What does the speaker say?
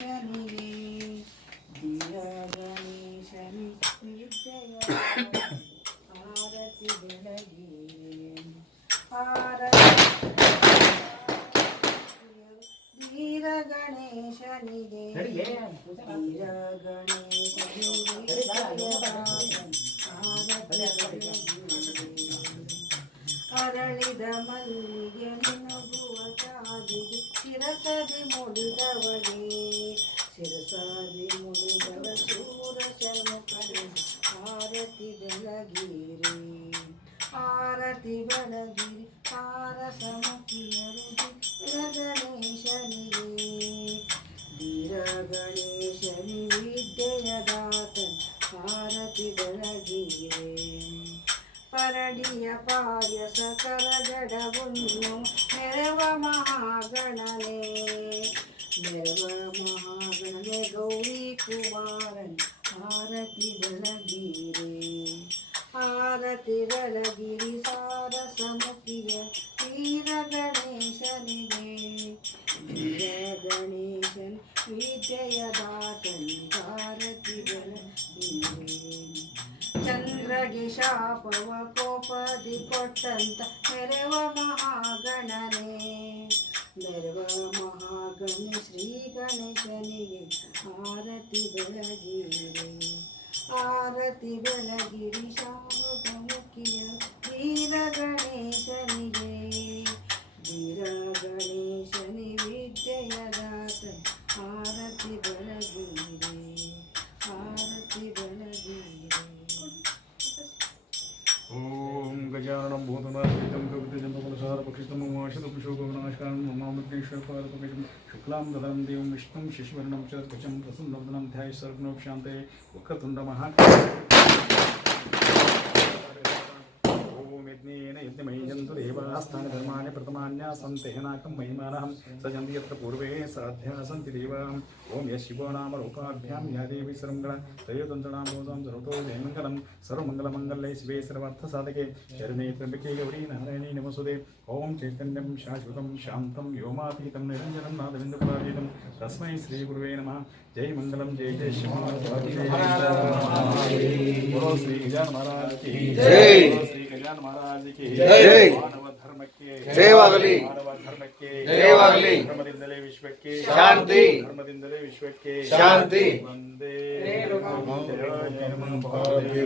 ಗಣೇಶನಿಗೆ ದಿಯ ಗಣೇಶನಿ ವಿದ್ಯೆಯ ಆರತಿ ಬೆಳಗಿ ಆರತಿ ಧೀರ ಗಣೇಶನಿಗೆ ಧೀರ ಗಣೇಶನಿಗೆ ಆರತಿ ಅರಳಿದ ಮಲ್ಲಿಗೆ ಮಿನುಗುವ ಚಾದಿಗೆ ಶಿರಸದಿ ಮುಡಿದವಗೆ ಆರತಿ ಬೆಳಗಿರಿ ಪಾರಸ ಮುಖಿಯರು ಗಣೇಶನಿಗೆ ಧೀರ ಗಣೇಶನಿ ವಿದ್ಯೆಯ ದಾತನ್ ಆರತಿ ಬೆಳಗಿರೆ ಪರಡಿಯ ಪಾಯಸ ಕರಜಡವನ್ನು ಮೆರವ ಮಹಾಗಣನೆ ಮೆರವ ಮಹಾಗಣನೆ ಗೌರಿ ಕುಮಾರನ್ ಆರತಿ ಬೆಳಗಿರೆ ಆರತಿ ಬೆಳಗಿರಿ ಶಾಪವ ಕೋಪದಿ ಕೊಟ್ಟಂತ ಮೆರವ ಮಹಾಗಣನೆ ಮೆರವ ಮಹಾಗಣೆ ಶ್ರೀ ಗಣೇಶನಿಗೆ ಆರತಿ ಬೆಳಗಿರಿ ಆರತಿ ಬೆಳಗಿರಿ ಶಾಪಮುಖಿಯ ವೀರ भूतमापीतं कवितजं कमलसारपक्षितं ममाशतपुषोगवनाशकान् ममामृतेश्वरपादपकजं शुक्लां दधनं देवं विष्णुं शशिवर्णं च कचं प्रसन्नवदनं ध्यायसर्वनोक्षान्ते वक्रतुण्डमः సర్వాణి ప్రథమాన్యాసం తెహనాకం మహిమానహం సజంతి యత్ర పూర్వే సాధ్యాసంతి దేవాం ఓం య శివో నామ రూపాభ్యాం యా దేవి సర్వంగళ త్రయోదంతనామోదం సర్వతో జయమంగళం సర్వమంగళమంగళే శివే సర్వార్థ సాధకే శరణే త్రంబకే గౌరీ నారాయణీ నమసుదే ఓం చైతన్యం శాశ్వతం శాంతం వ్యోమాతీతం నిరంజనం నాదవిందుపాదీతం తస్మై శ్రీ గురువే నమ జై మంగళం జై జయ శివ श्री गजान महाराज की जय। श्री गजान महाराज ಮಾನವ ಧರ್ಮಕ್ಕೆ ಜಯವಾಗಲಿ. ಮಾನವ ಧರ್ಮಕ್ಕೆ ಜಯವಾಗಲಿ. ಧರ್ಮದಿಂದಲೇ ವಿಶ್ವಕ್ಕೆ ಶಾಂತಿ. ಧರ್ಮದಿಂದಲೇ ವಿಶ್ವಕ್ಕೆ ಶಾಂತಿ. ವಂದೇ ಪಾರ್ವತಿ